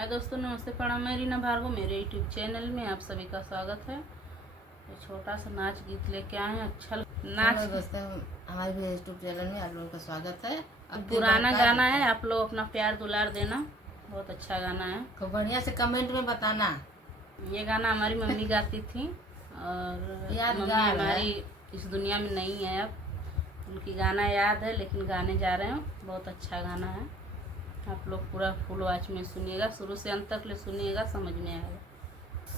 हाय दोस्तों, नमस्ते, प्रणाम। मैं रीना भार्गव, मेरे यूट्यूब चैनल में आप सभी का स्वागत है। तो छोटा सा नाच गीत लेके आए हैं। अच्छा नाच दोस्तों, हमारे भी यूट्यूब चैनल में आप लोगों का स्वागत है। अब पुराना गाना है, आप लोग अपना प्यार दुलार देना। बहुत अच्छा गाना है, खूब बढ़िया से कमेंट में बताना। ये गाना हमारी मम्मी गाती थी और मम्मी हमारी इस दुनिया में नहीं है अब। उनकी गाना याद है लेकिन गाने जा रहे हैं। बहुत अच्छा गाना है, आप लोग पूरा फुल वॉच में सुनिएगा, शुरू से अंत तक ले सुनिएगा, समझ में आएगा।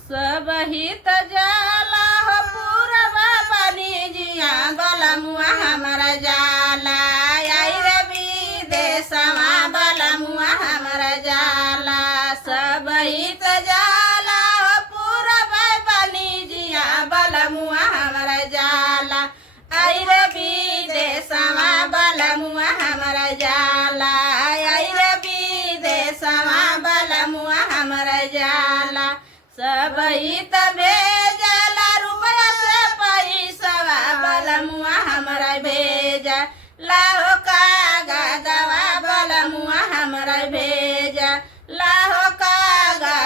सब ही तजाला हो पूरा बनी जिया बलमुआ हमारा जाला, आई रे विदेशवा बलमुआ हमारा जाला। सब ही तजाला हो पूरा बनी जिया बलमुआ हमारा जाला, आई रे विदेशवा बलमुआ हमारा जाला, आई रे विदेशवा बलमुआ हमारा जाला। सब ही तबे जाला रुपया से पैसा बलमुआ हमारा भेजा, लाहो का दवा बलमुआ हमारा भेजा, लाहो का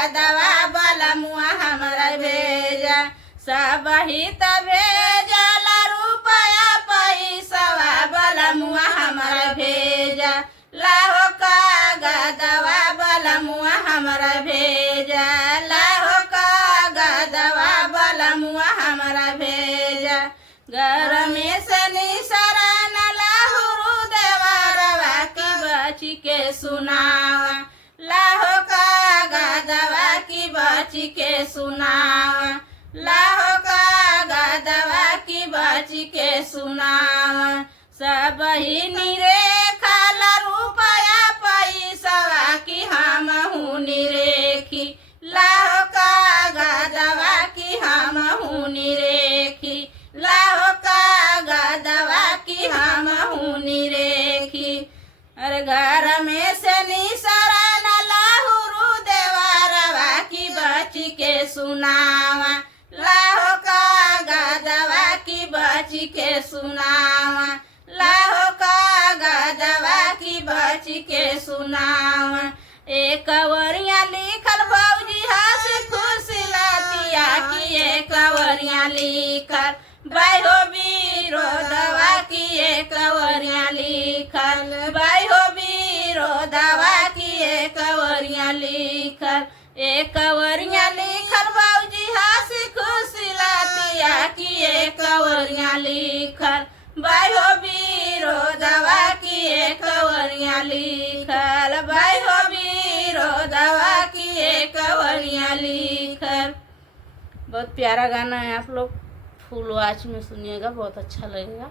दवा बलमुआ हमारा भेजा। सब ही तबे जाला रुपया पैसा बलमुआ हमारा भेजा, लाहो का दवा बलमुआ हमारा भेजा, लाहो का दवा बलमुआ हमारा भेजा। घर में सनी शरण लाहुरु देवरवा की बची के सुनावा, लाहो का दवा की बची के सुनावा, लाहो का दवा की बची के सुनावा। सब ही निरे खाला रुपया पैसा की हम हूँ निरेखी, लाहो का दवा की हम हूँ निरेखी, लाहो का दवा की हम हूँ निरेखी। अरे घर में से निशरण लाहुरु देवरवा की बची के सुनावा, लाहो का दवा की बची के सुनावा, लाहो का दवा की बची के सुनावा। एक वरिया लिखल भौजी हंसी खुशी लतिया की, एक वरिया लिखल बाई हो बीरो दवा की, एक वरिया लिखल बाई हो बीरो दवा की, एक वरिया लिखल, एक वरिया लिखल भौजी हंसी खुशी लतिया की, एक वरिया लिखल बाई हो बीरो दवा की, एक वरिया लिखल बाई हो बीरो दवा की, एक वरिया लिखल। बहुत प्यारा गाना है, आप लोग फुल वॉच में सुनिएगा, बहुत अच्छा लगेगा।